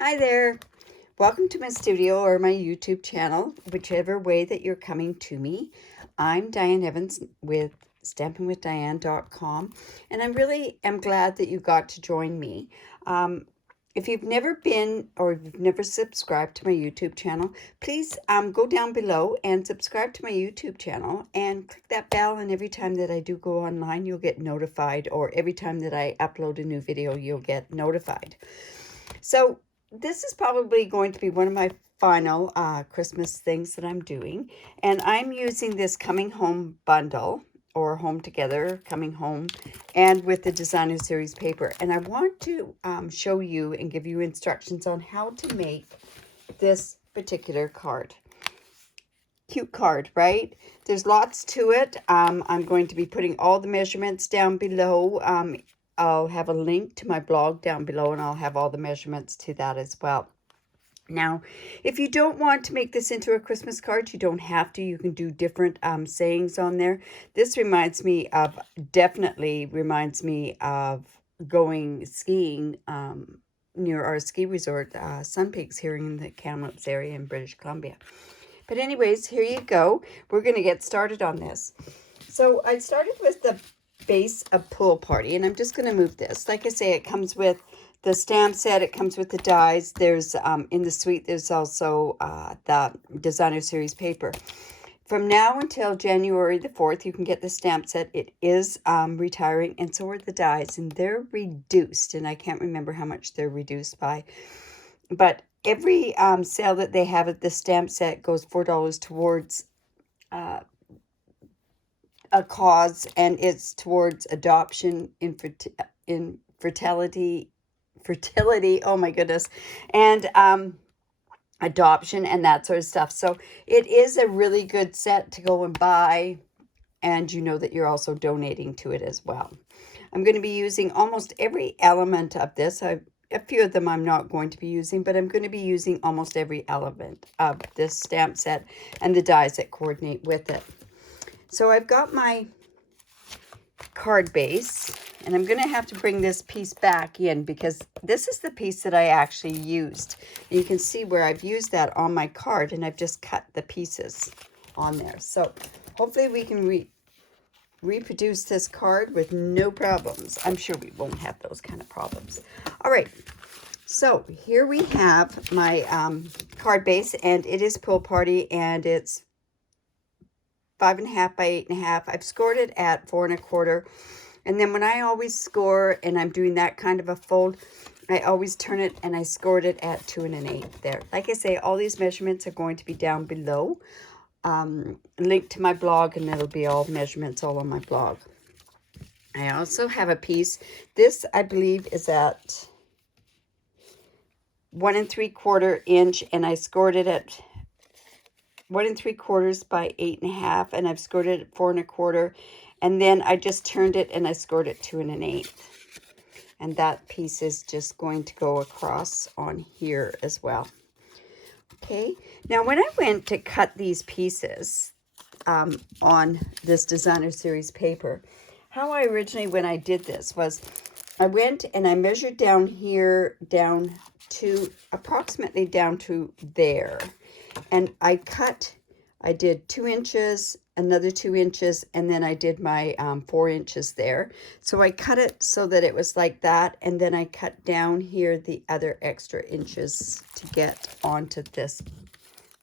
Hi there. Welcome to my studio or my YouTube channel, whichever way that you're coming to me. I'm Diane Evans with stampingwithdiane.com, and I really am glad that you got to join me. If you've never been or if you've never subscribed to my YouTube channel, please go down below and subscribe to my YouTube channel and click that bell, and every time that I do go online, you'll get notified, or every time that I upload a new video, you'll get notified. So this is probably going to be one of my final Christmas things that I'm doing. And I'm using this Coming Home bundle, or Home Together, Coming Home, and with the Designer Series paper. And I want to show you and give you instructions on how to make this particular card. Cute card, right? There's lots to it. I'm going to be putting all the measurements down below. I'll have a link to my blog down below, and I'll have all the measurements to that as well. Now, if you don't want to make this into a Christmas card, you don't have to. You can do different sayings on there. This definitely reminds me of going skiing near our ski resort, Sun Peaks, here in the Kamloops area in British Columbia. But anyways, here you go. We're going to get started on this. So I started with the base of Pool Party, and I'm just going to move this. Like I say, it comes with the stamp set, it comes with the dies. There's in the suite, there's also the Designer Series paper. From now until January the 4th, you can get the stamp set. It is retiring, and so are the dies, and they're reduced, and I can't remember how much they're reduced by, but every sale that they have at the stamp set goes $4 towards a cause, and it's towards adoption, fertility, oh my goodness, and adoption and that sort of stuff. So it is a really good set to go and buy, and you know that you're also donating to it as well. I'm going to be using almost every element of this. A few of them I'm not going to be using, but I'm going to be using almost every element of this stamp set and the dies that coordinate with it. So I've got my card base, and I'm going to have to bring this piece back in because this is the piece that I actually used. You can see where I've used that on my card, and I've just cut the pieces on there. So hopefully we can reproduce this card with no problems. I'm sure we won't have those kind of problems. All right. So here we have my card base, and it is Pool Party, and it's 5.5 by 8.5. I've scored it at 4 1/4. And then when I always score and I'm doing that kind of a fold, I always turn it and I scored it at 2 1/8 there. Like I say, all these measurements are going to be down below. Link to my blog, and it'll be all measurements all on my blog. I also have a piece. This, I believe, is at 1 3/4 inch, and I scored it at 1 3/4 by 8.5, and I've scored it at 4 1/4, and then I just turned it and I scored it 2 1/8, and that piece is just going to go across on here as well. Okay, now when I went to cut these pieces on this Designer Series paper, how I originally, when I did this, was I went and I measured down here, down to approximately down to there. And I did 2 inches, another 2 inches, and then I did my 4 inches there. So I cut it so that it was like that, and then I cut down here the other extra inches to get onto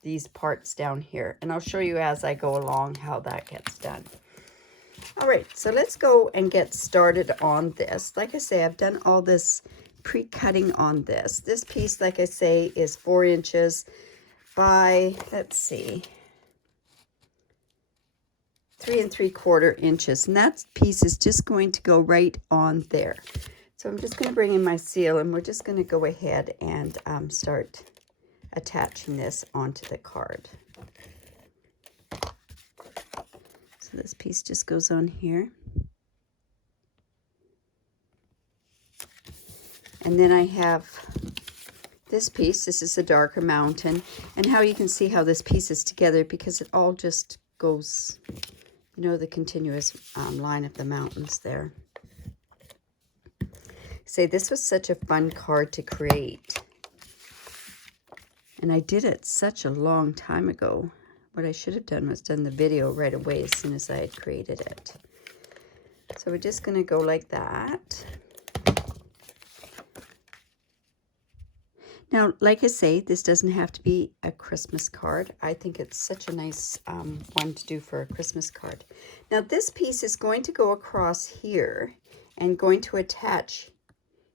these parts down here. And I'll show you as I go along how that gets done. All right, so let's go and get started on this. Like I say, I've done all this pre-cutting on this. This piece, like I say, is 4 inches by, let's see, 3 3/4 inches. And that piece is just going to go right on there. So I'm just going to bring in my seal, and we're just going to go ahead and start attaching this onto the card. So this piece just goes on here. And then I have this piece. This is a darker mountain, and how you can see how this piece is together because it all just goes, you know, the continuous line of the mountains there. Say, this was such a fun card to create. And I did it such a long time ago. What I should have done was done the video right away as soon as I had created it. So we're just going to go like that. Now, like I say, this doesn't have to be a Christmas card. I think it's such a nice one to do for a Christmas card. Now, this piece is going to go across here and going to attach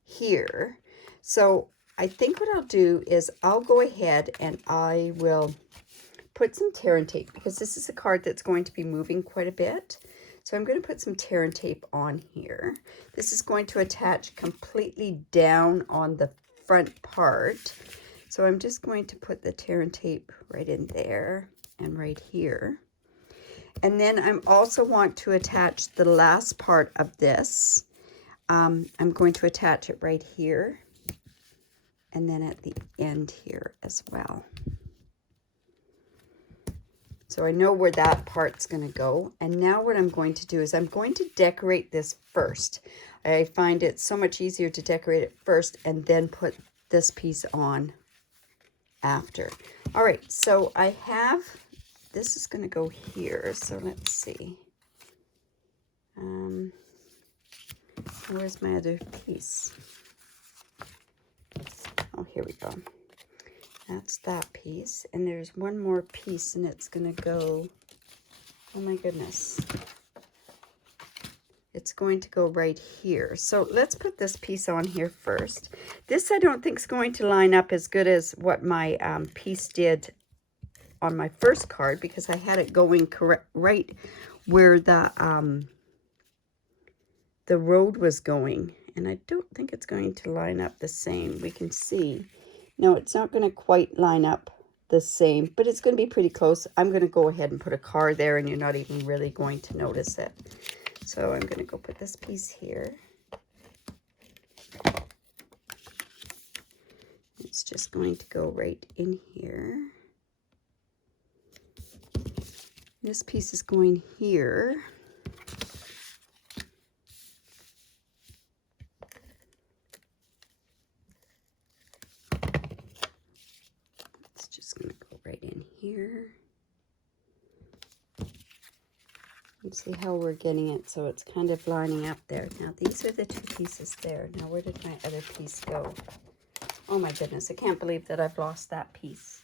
here. So I think what I'll do is I'll go ahead and I will put some tear and tape, because this is a card that's going to be moving quite a bit. So I'm going to put some tear and tape on here. This is going to attach completely down on the front part. So I'm just going to put the tear and tape right in there and right here. And then I'm also want to attach the last part of this. I'm going to attach it right here and then at the end here as well. So I know where that part's going to go. And now what I'm going to do is I'm going to decorate this first. I find it so much easier to decorate it first and then put this piece on after. All right, so I have, this is going to go here. So let's see. Where's my other piece? Oh, here we go. That's that piece. And there's one more piece and it's going to go, oh my goodness. It's going to go right here. So let's put this piece on here first. This I don't think is going to line up as good as what my piece did on my first card, because I had it going correct right where the road was going. And I don't think it's going to line up the same. We can see. No, it's not going to quite line up the same, but it's going to be pretty close. I'm going to go ahead and put a car there and you're not even really going to notice it. So I'm going to go put this piece here. It's just going to go right in here. This piece is going here. It's just going to go right in here. You see how we're getting it, so it's kind of lining up there. Now these are the two pieces there. Now where did my other piece go? Oh my goodness, I can't believe that I've lost that piece.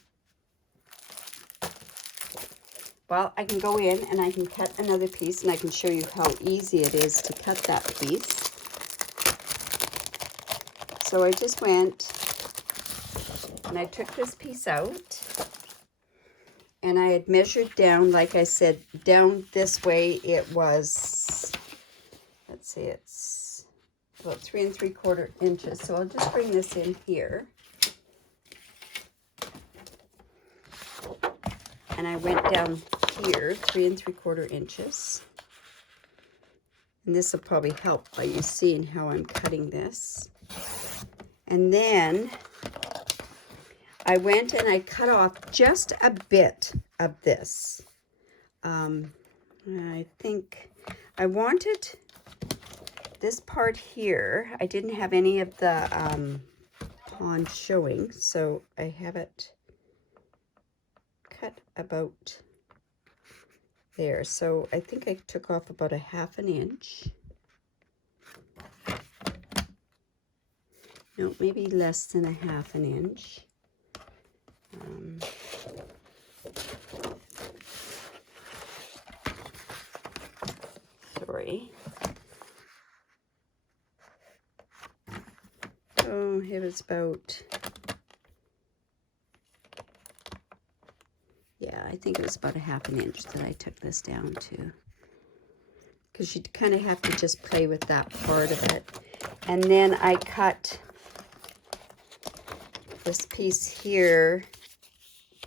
Well, I can go in and I can cut another piece and I can show you how easy it is to cut that piece. So I just went and I took this piece out. And I had measured down, like I said, down this way it was, let's see, it's about 3 3/4 inches. So I'll just bring this in here. And I went down here, 3 3/4 inches. And this will probably help by you seeing how I'm cutting this. And then I went and I cut off just a bit of this. I think I wanted this part here. I didn't have any of the pond showing, so I have it cut about there. So I think I took off about a 1/2 inch. No, maybe less than a 1/2 inch. Sorry. Oh, it was about, yeah, I think it was about a 1/2 inch that I took this down to. Because you kind of have to just play with that part of it. And then I cut this piece here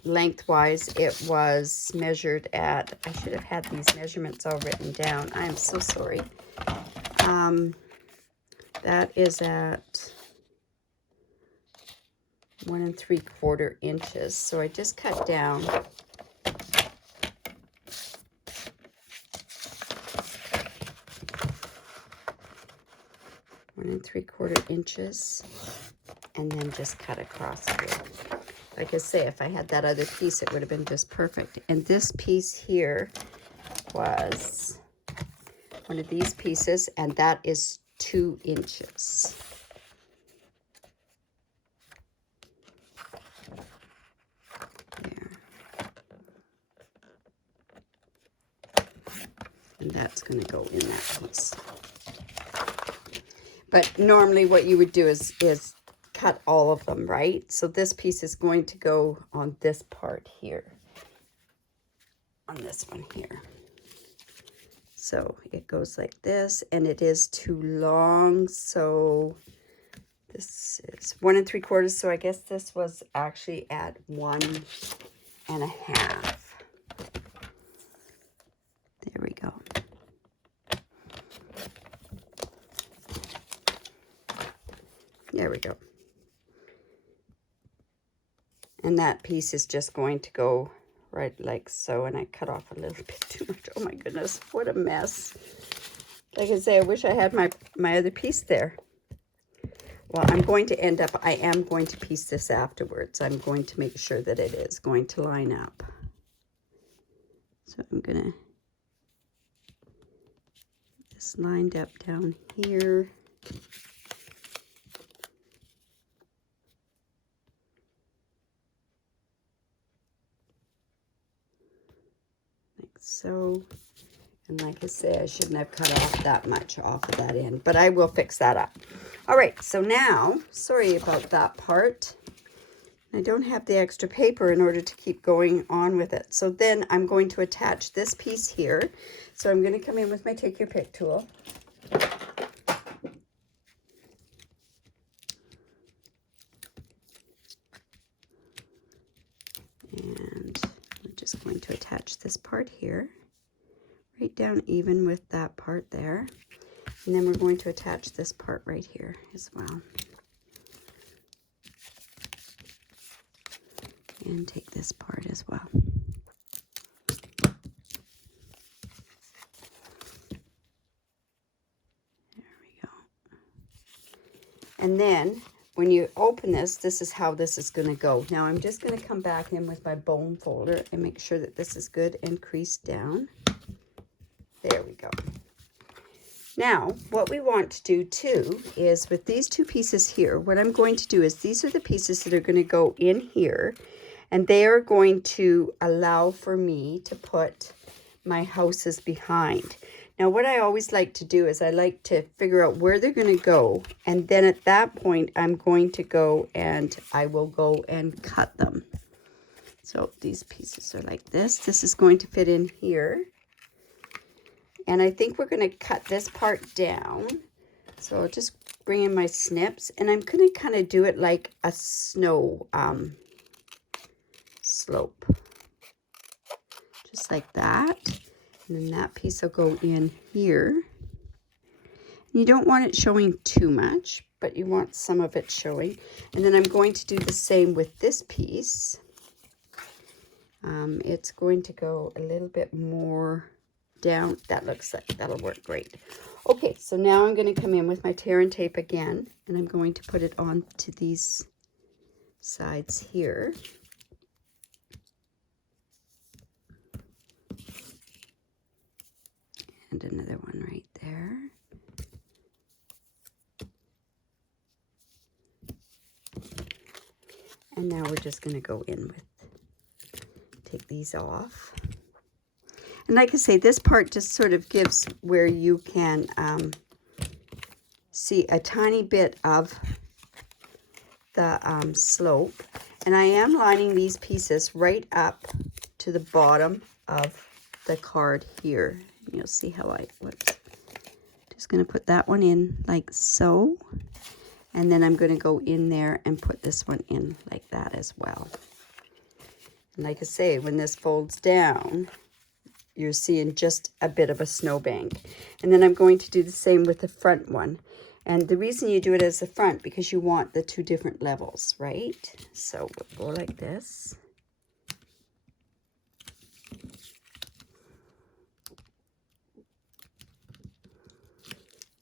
lengthwise. It was measured at, I should have had these measurements all written down. I am so sorry. That is at 1 3/4 inches. So I just cut down 1 3/4 inches and then just cut across here. Like I say, if I had that other piece, it would have been just perfect. And this piece here was one of these pieces, and that is 2 inches. There. And that's going to go in that piece. But normally what you would do is cut all of them, right? So this piece is going to go on this part here. On this one here. So it goes like this, and it is too long, so this is 1 3/4, so I guess this was actually at 1 1/2. There we go. There we go. And that piece is just going to go right like so, and I cut off a little bit too much. Oh my goodness, what a mess. Like I say, I wish I had my other piece there. Well, I'm going to end up, I am going to piece this afterwards. I'm going to make sure that it is going to line up. So I'm going to get this lined up down here. Like so. And like I say, I shouldn't have cut off that much off of that end, but I will fix that up. All right, so now, sorry about that part. I don't have the extra paper in order to keep going on with it. So then I'm going to attach this piece here. So I'm going to come in with my Take Your Pick tool. And I'm just going to attach this part here. Right down even with that part there. And then we're going to attach this part right here as well. And take this part as well. There we go. And then when you open this, this is how this is going to go. Now I'm just going to come back in with my bone folder and make sure that this is good and creased down. There we go. Now, what we want to do too is with these 2 pieces here, what I'm going to do is these are the pieces that are going to go in here, and they are going to allow for me to put my houses behind. Now, what I always like to do is I like to figure out where they're going to go, and then at that point, I'm going to go and I will go and cut them. So these pieces are like this. This is going to fit in here. And I think we're going to cut this part down. So I'll just bring in my snips. And I'm going to kind of do it like a snow slope. Just like that. And then that piece will go in here. You don't want it showing too much, but you want some of it showing. And then I'm going to do the same with this piece. It's going to go a little bit more down. That looks like that'll work great. Okay, so now I'm going to come in with my tear and tape again, and I'm going to put it on to these sides here. And another one right there. And now we're just going to go in with, take these off. And like I say, this part just sort of gives where you can see a tiny bit of the slope. And I am lining these pieces right up to the bottom of the card here. You'll see how whoops. Just going to put that one in like so. And then I'm going to go in there and put this one in like that as well. And like I say, when this folds down, you're seeing just a bit of a snowbank. And then I'm going to do the same with the front one. And the reason you do it as the front, because you want the 2 different levels, right? So we'll go like this.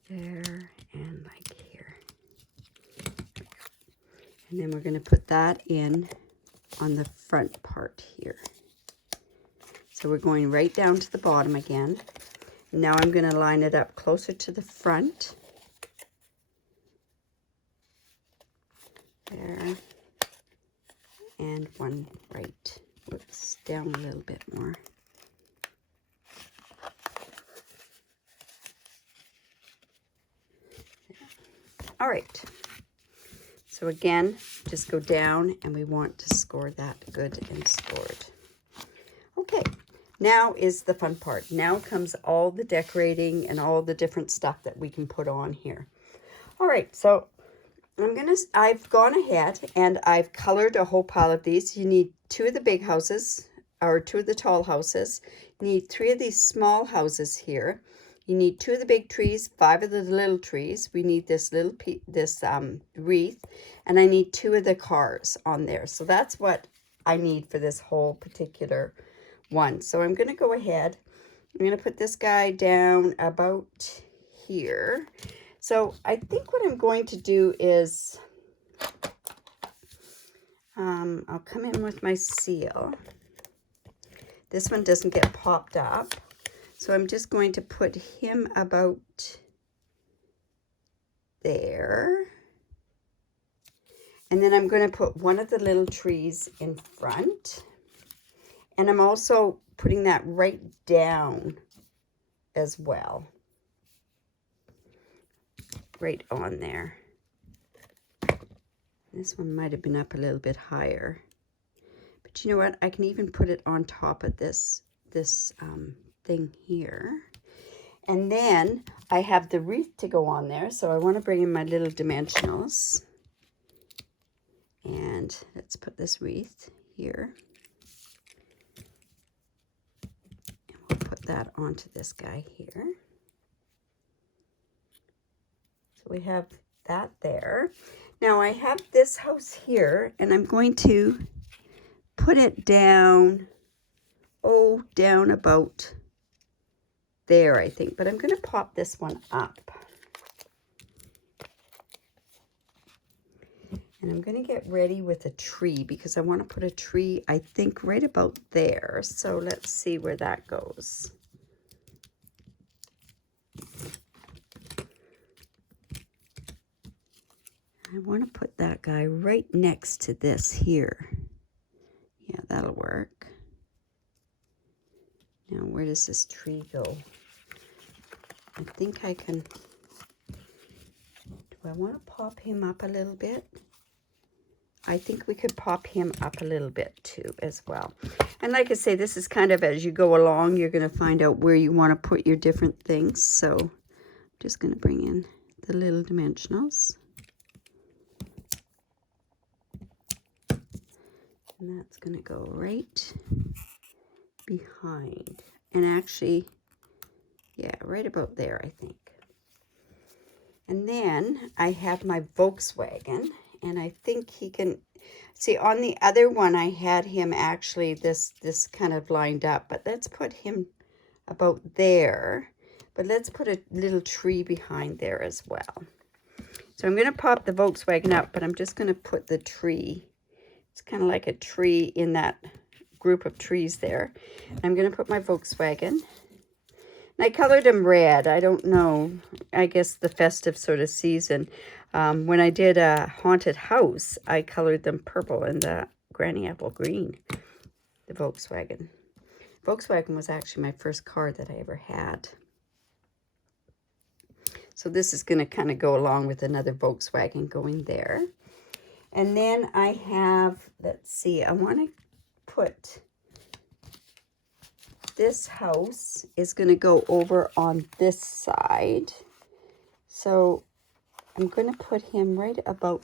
There and like here. And then we're going to put that in on the front part here. So we're going right down to the bottom again. Now I'm going to line it up closer to the front. There. And one right. Whoops, down a little bit more. All right. So again, just go down, and we want to score that good and scored. Okay, now is the fun part. Now comes all the decorating and all the different stuff that we can put on here. All right, so I've gone ahead and I've colored a whole pile of these. You need 2 of the big houses, or 2 of the tall houses. You need 3 of these small houses here. You need 2 of the big trees, 5 of the little trees. We need this little wreath, and I need 2 of the cars on there. So that's what I need for this whole particular one. So I'm going to go ahead. I'm going to put this guy down about here. So I think what I'm going to do is I'll come in with my seal. This one doesn't get popped up. So I'm just going to put him about there. And then I'm going to put one of the little trees in front. And I'm also putting that right down as well. Right on there. This one might have been up a little bit higher. But you know what? I can even put it on top of this thing here. And then I have the wreath to go on there. So I want to bring in my little dimensionals. And let's put this wreath here. And we'll put that onto this guy here. So we have that there. Now I have this house here, and I'm going to put it down, down about there, I think. But I'm going to pop this one up. And I'm going to get ready with a tree, because I want to put a tree, I think, right about there. So let's see where that goes. I want to put that guy right next to this here. Yeah, that'll work. Now, where does this tree go? I think I can... Do I want to pop him up a little bit? I think we could pop him up a little bit too as well. And like I say, this is kind of as you go along, you're going to find out where you want to put your different things. So I'm just going to bring in the little dimensionals. And that's going to go right behind. And actually, yeah, right about there, I think. And then I have my Volkswagen. And I think he can, see on the other one, I had him actually this kind of lined up. But let's put him about there. But let's put a little tree behind there as well. So I'm going to pop the Volkswagen up, but I'm just going to put the tree. It's kind of like a tree in that group of trees there. I'm going to put my Volkswagen. And I colored him red. I don't know. I guess the festive sort of season. When I did a haunted house, I colored them purple and the granny apple green. The Volkswagen. Volkswagen was actually my first car that I ever had. So this is going to kind of go along with another Volkswagen going there. And then I have, let's see, I want to put, this house is going to go over on this side. So I'm going to put him right about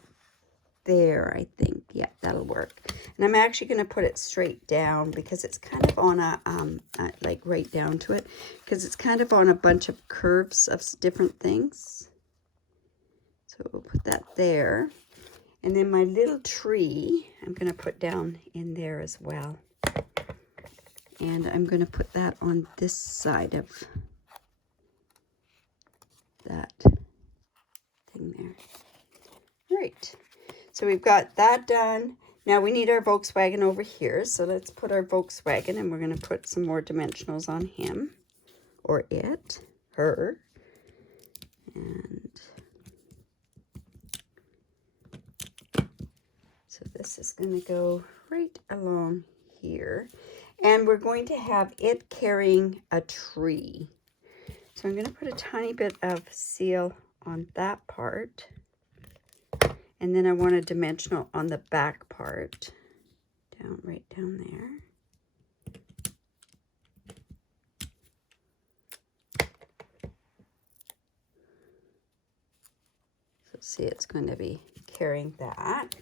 there, I think. Yeah, that'll work. And I'm actually going to put it straight down because it's kind of on a, like right down to it. Because it's kind of on a bunch of curves of different things. So we'll put that there. And then my little tree, I'm going to put down in there as well. And I'm going to put that on this side of that thing there. All right. So we've got that done. Now we need our Volkswagen over here, so let's put our Volkswagen, and we're going to put some more dimensionals on him, or it, her, and so this is going to go right along here, and we're going to have it carrying a tree. So I'm going to put a tiny bit of seal on that part. And then I want a dimensional on the back part, right down there. So see, it's going to be carrying that.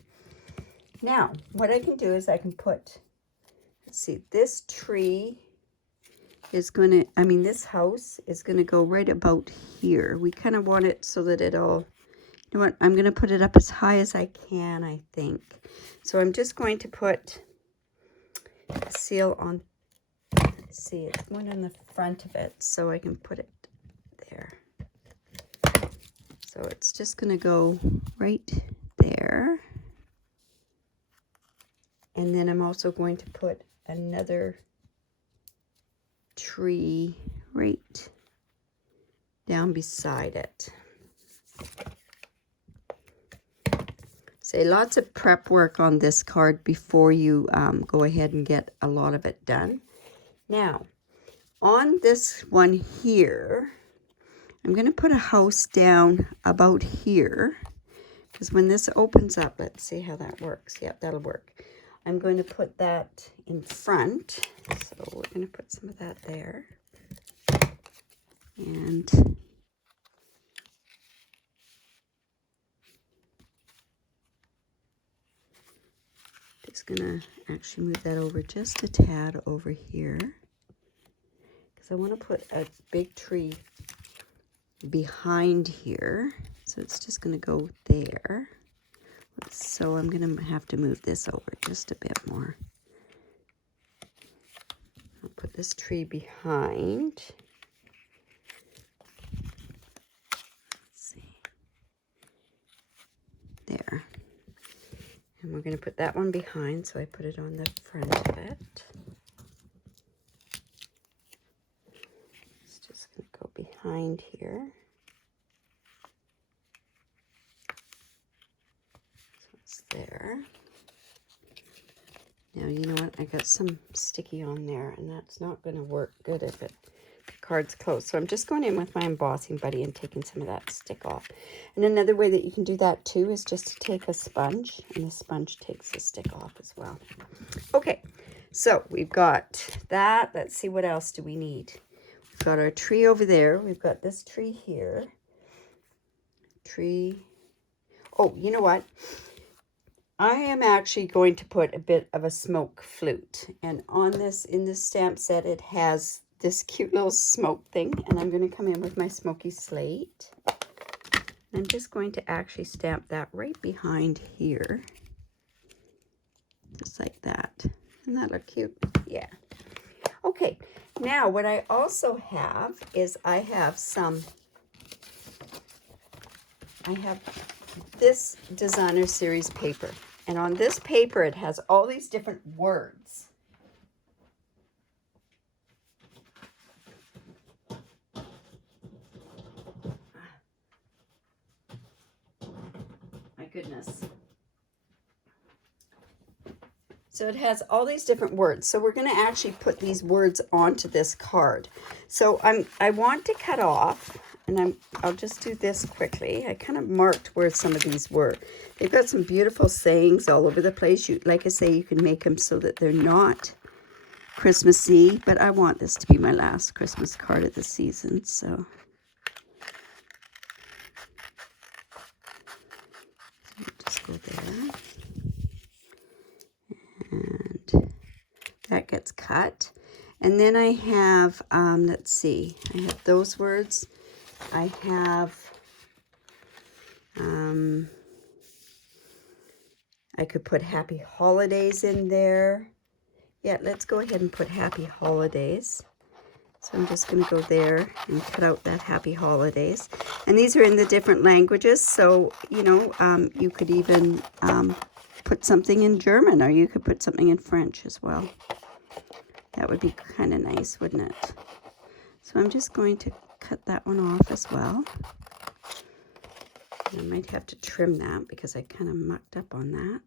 Now, what I can do is I can put, let's see, this tree is going to, this house is going to go right about here. We kind of want it so that it all, you know what, I'm going to put it up as high as I can, I think. So I'm just going to put a seal on, let's see, it's one in the front of it, so I can put it there. So it's just going to go right there. And then I'm also going to put another tree right down beside it. Say lots of prep work on this card before you go ahead and get a lot of it done. Now, on this one here, I'm going to put a house down about here, because when this opens up, let's see how that works. Yep, that'll work. I'm going to put that in front, so we're going to put some of that there. And just going to actually move that over just a tad over here, because I want to put a big tree behind here. So it's just going to go there. So I'm going to have to move this over just a bit more. I'll put this tree behind. Let's see. There. And we're going to put that one behind, so I put it on the front of it. It's just going to go behind here. There. Now, you know what? I got some sticky on there, and that's not going to work good if the card's closed. So I'm just going in with my embossing buddy and taking some of that stick off. And another way that you can do that too is just to take a sponge, and the sponge takes the stick off as well. Okay, so we've got that. Let's see, what else do we need? We've got our tree over there. We've got this tree here. Tree. Oh, you know what? I am actually going to put a bit of a smoke flute, and on this, in this stamp set, it has this cute little smoke thing, and I'm going to come in with my smoky slate. I'm just going to actually stamp that right behind here, just like that. Doesn't that look cute? Yeah. Okay, now what I also have is I have this designer series paper, and on this paper it has all these different words. My goodness. So it has all these different words. So we're going to actually put these words onto this card. So I want to cut off, and I'll just do this quickly. I kind of marked where some of these were. They've got some beautiful sayings all over the place. Like I say, you can make them so that they're not Christmassy, but I want this to be my last Christmas card of the season, so just go there. And that gets cut. And then I have, let's see, I have those words. I have, I could put Happy Holidays in there. Yeah, let's go ahead and put Happy Holidays. So I'm just going to go there and cut out that Happy Holidays. And these are in the different languages, so, you know, you could even put something in German, or you could put something in French as well. That would be kind of nice, wouldn't it? So I'm just going to cut that one off as well. I might have to trim that because I kind of mucked up on that.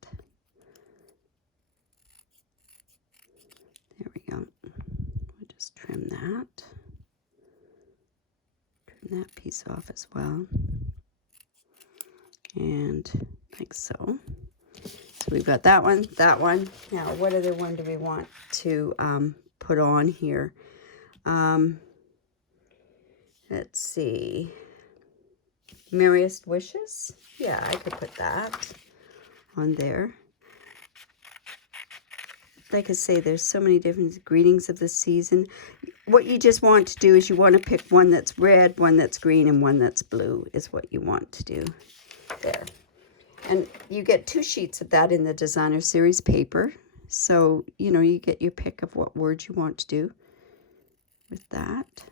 There we go. We'll just trim that. Trim that piece off as well. And like so. So we've got that one, that one. Now, what other one do we want to put on here? Let's see. Merriest Wishes. Yeah, I could put that on there. Like I say, there's so many different greetings of the season. What you just want to do is you want to pick one that's red, one that's green, and one that's blue is what you want to do there. And you get 2 sheets of that in the designer series paper. So, you know, you get your pick of what words you want to do with that.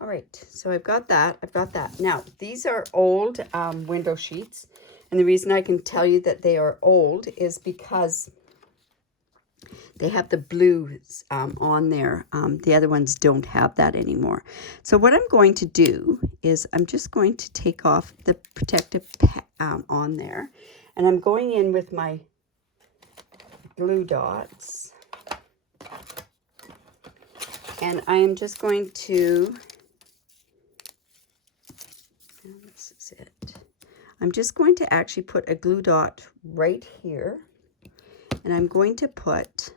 All right, so I've got that. I've got that. Now, these are old window sheets. And the reason I can tell you that they are old is because they have the blues on there. The other ones don't have that anymore. So what I'm going to do is I'm just going to take off the protective on there. And I'm going in with my glue dots. And I am just going to, this is it. I'm just going to actually put a glue dot right here. And I'm going to put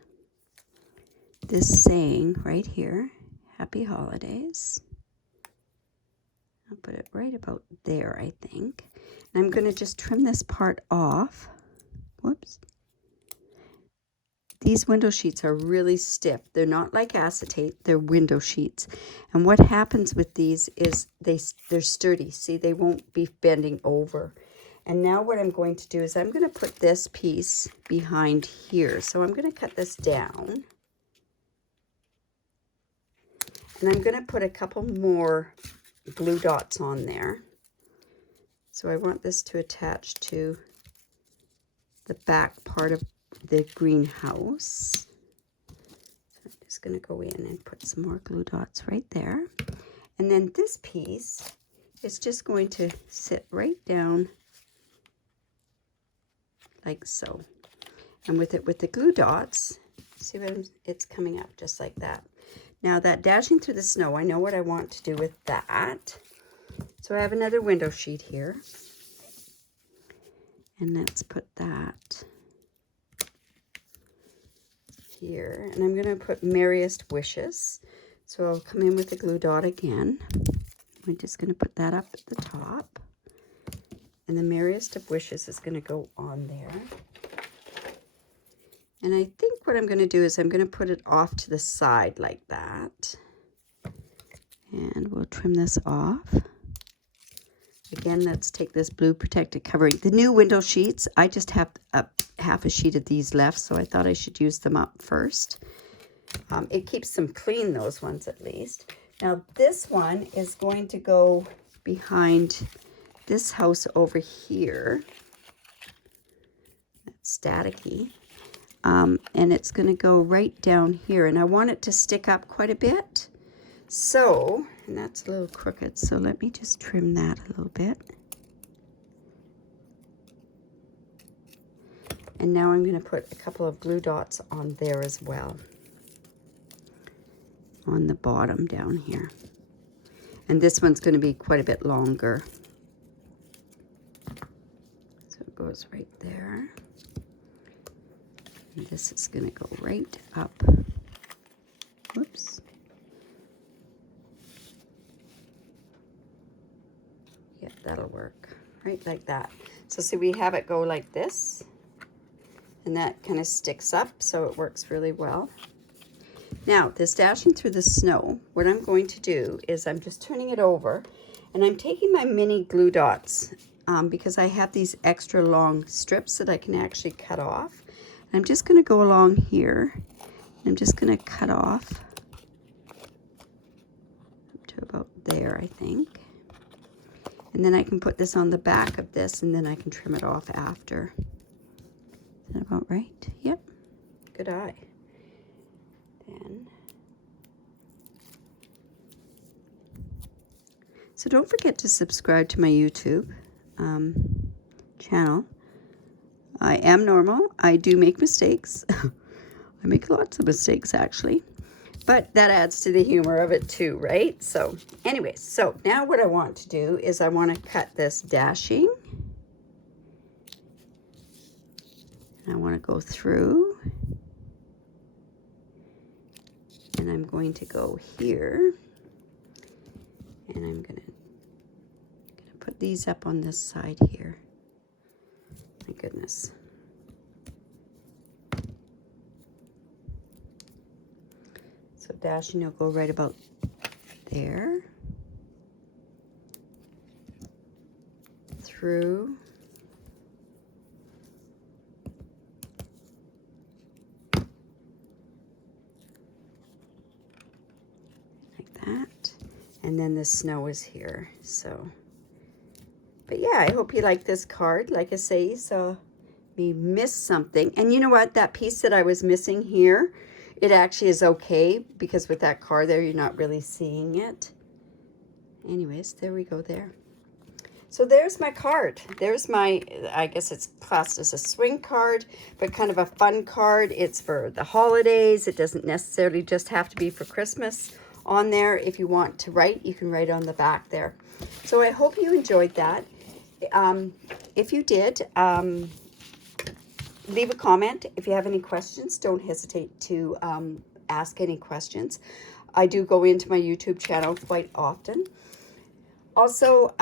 this saying right here, Happy Holidays. I'll put it right about there, I think. And I'm going to just trim this part off. Whoops. These window sheets are really stiff. They're not like acetate, they're window sheets. And what happens with these is they're sturdy. See, they won't be bending over. And now what I'm going to do is I'm going to put this piece behind here. So I'm going to cut this down. And I'm going to put a couple more glue dots on there. So I want this to attach to the back part of the greenhouse. So I'm just going to go in and put some more glue dots right there. And then this piece is just going to sit right down like so. And with the glue dots, see what it's coming up just like that. Now that dashing through the snow, I know what I want to do with that. So I have another window sheet here. And let's put that here. And I'm going to put Merriest Wishes. So I'll come in with the glue dot again. We're just going to put that up at the top. And the Merriest of Wishes is going to go on there. And I think what I'm going to do is I'm going to put it off to the side like that. And we'll trim this off. Again, let's take this blue protective covering. The new window sheets, I just have half a sheet of these left, so I thought I should use them up first. It keeps them clean, those ones at least. Now this one is going to go behind this house over here. That's staticky. And it's going to go right down here. And I want it to stick up quite a bit. So, and that's a little crooked. So let me just trim that a little bit. And now I'm going to put a couple of glue dots on there as well. On the bottom down here. And this one's going to be quite a bit longer. So it goes right there. And this is going to go right up. Whoops. Yeah, that'll work. Right like that. So see, we have it go like this. And that kind of sticks up, so it works really well. Now, this dashing through the snow, what I'm going to do is I'm just turning it over. And I'm taking my mini glue dots because I have these extra long strips that I can actually cut off. I'm just going to go along here. I'm just going to cut off up to about there, I think. And then I can put this on the back of this, and then I can trim it off after. Is that about right? Yep. Good eye. Then. So don't forget to subscribe to my YouTube channel. I am normal. I do make mistakes. I make lots of mistakes, actually. But that adds to the humor of it too, right? So anyways, so now what I want to do is I want to cut this dashing. And I want to go through. And I'm going to go here. And I'm going to put these up on this side here. My goodness. So dashing will go right about there. Through. Like that. And then the snow is here. So, but yeah, I hope you like this card. Like I say, you saw me miss something. And you know what? That piece that I was missing here, it actually is okay because with that card there, you're not really seeing it. Anyways, there we go there. So there's my card. There's my, I guess it's classed as a swing card, but kind of a fun card. It's for the holidays. It doesn't necessarily just have to be for Christmas on there. If you want to write, you can write on the back there. So I hope you enjoyed that. If you did, leave a comment. If you have any questions, don't hesitate to ask any questions. I do go into my YouTube channel quite often. Also,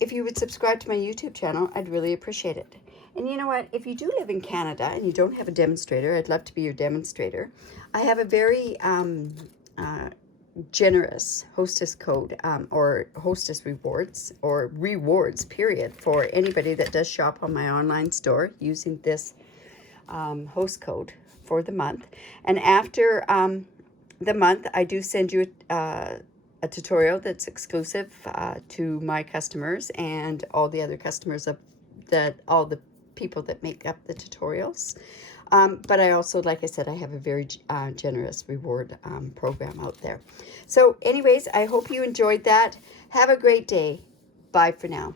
if you would subscribe to my YouTube channel, I'd really appreciate it. And you know what? If you do live in Canada and you don't have a demonstrator, I'd love to be your demonstrator. I have a very generous hostess code or hostess rewards or rewards period for anybody that does shop on my online store using this host code for the month. And after the month, I do send you a tutorial that's exclusive to my customers and all the other customers of all the people that make up the tutorials. But I also, like I said, I have a very generous reward program out there. So anyways, I hope you enjoyed that. Have a great day. Bye for now.